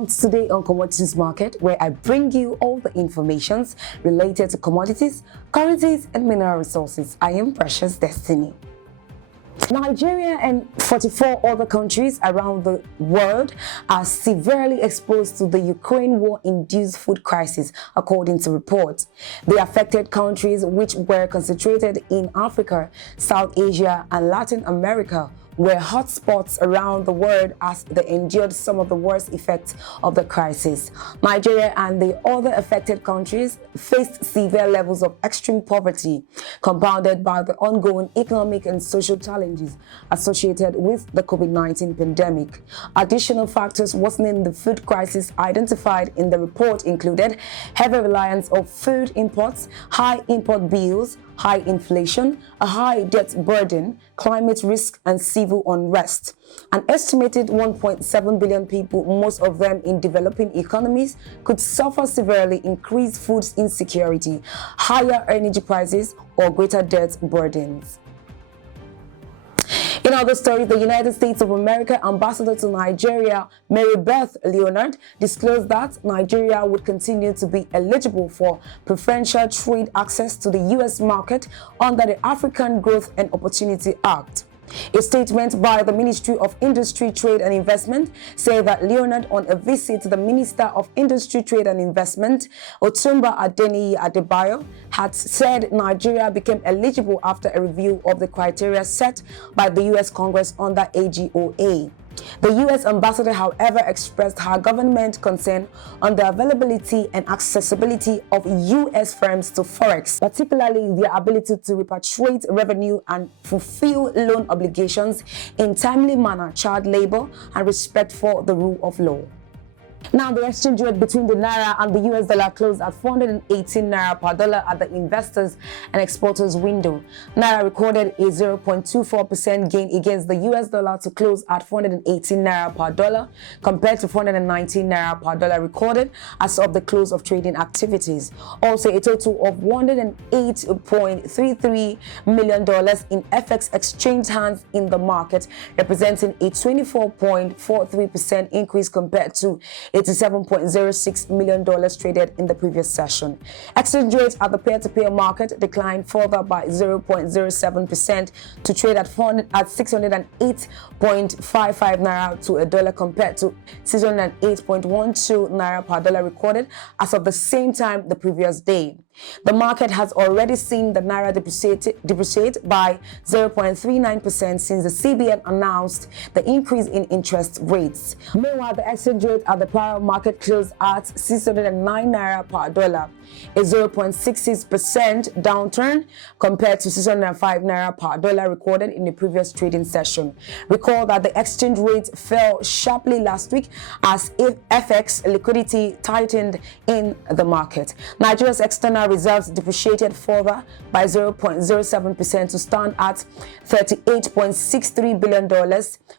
Welcome to Today on Commodities Market, where I bring you all the informations related to commodities, currencies, and mineral resources. I am Precious Destiny. Nigeria and 44 other countries around the world are severely exposed to the Ukraine war-induced food crisis, according to reports. The affected countries, which were concentrated in Africa, South Asia, and Latin America, were hotspots around the world as they endured some of the worst effects of the crisis. Nigeria and the other affected countries faced severe levels of extreme poverty, compounded by the ongoing economic and social challenges associated with the COVID-19 pandemic. Additional factors worsening the food crisis identified in the report included heavy reliance of food imports, high import bills, high inflation, a high debt burden, climate risk, and civil unrest. An estimated 1.7 billion people, most of them in developing economies, could suffer severely increased food insecurity, higher energy prices, or greater debt burdens. In other stories, the United States of America ambassador to Nigeria, Mary Beth Leonard, disclosed that Nigeria would continue to be eligible for preferential trade access to the U.S. market under the African Growth and Opportunity Act. A statement by the Ministry of Industry, Trade and Investment said that Leonard, on a visit to the Minister of Industry, Trade and Investment, Otumba Adeniyi Adebayo, had said Nigeria became eligible after a review of the criteria set by the U.S. Congress under AGOA. The U.S. ambassador, however, expressed her government concern on the availability and accessibility of U.S. firms to Forex, particularly their ability to repatriate revenue and fulfill loan obligations in timely manner, child labor, and respect for the rule of law. Now, the exchange rate between the Naira and the US dollar closed at 418 Naira per dollar at the investors and exporters window. Naira recorded a 0.24% gain against the US dollar to close at 418 Naira per dollar, compared to 419 Naira per dollar recorded as of the close of trading activities. Also, a total of $108.33 million in FX exchange hands in the market, representing a 24.43% increase compared to $87.06 million traded in the previous session. Exchange rates at the peer-to-peer market declined further by 0.07% to trade at 608.55 Naira to a dollar, compared to 608.12 Naira per dollar recorded as of the same time the previous day. The market has already seen the Naira depreciate by 0.39% since the CBN announced the increase in interest rates. Meanwhile, the exchange rate at the prior market closed at 609 Naira per dollar, a 0.66% downturn compared to 605 Naira per dollar recorded in the previous trading session. Recall that the exchange rate fell sharply last week as FX liquidity tightened in the market. Nigeria's external reserves depreciated further by 0.07% to stand at $38.63 billion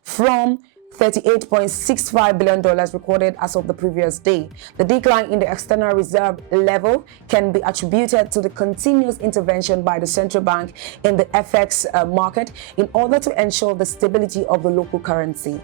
from $38.65 billion recorded as of the previous day. The decline in the external reserve level can be attributed to the continuous intervention by the central bank in the FX market in order to ensure the stability of the local currency.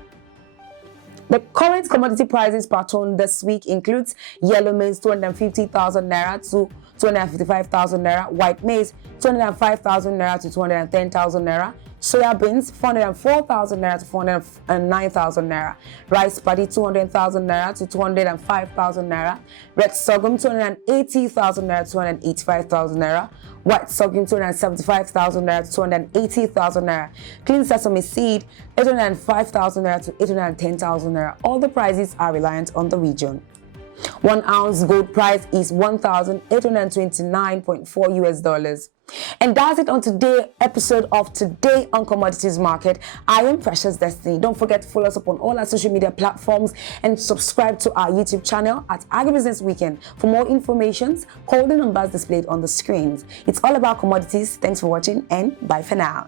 The current commodity prices per ton this week includes yellow maize 250,000 Naira to 255,000 Naira, white maize 205,000 Naira to 210,000 Naira, soya beans 404,000 Naira to 409,000 Naira, rice paddy 200,000 Naira to 205,000 Naira, red sorghum 280,000 Naira to 285,000 Naira, white sorghum 275,000 Naira to 280,000 Naira, clean sesame seed 805,000 Naira to 810,000 Naira. All the prices are reliant on the region. 1 ounce gold price is $1,829.4 US. And that's it on today's episode of Today on Commodities Market. I am Precious Destiny. Don't forget to follow us up on all our social media platforms and subscribe to our YouTube channel at Agribusiness Weekend. For more information, call the numbers displayed on the screens. It's all about commodities. Thanks for watching and bye for now.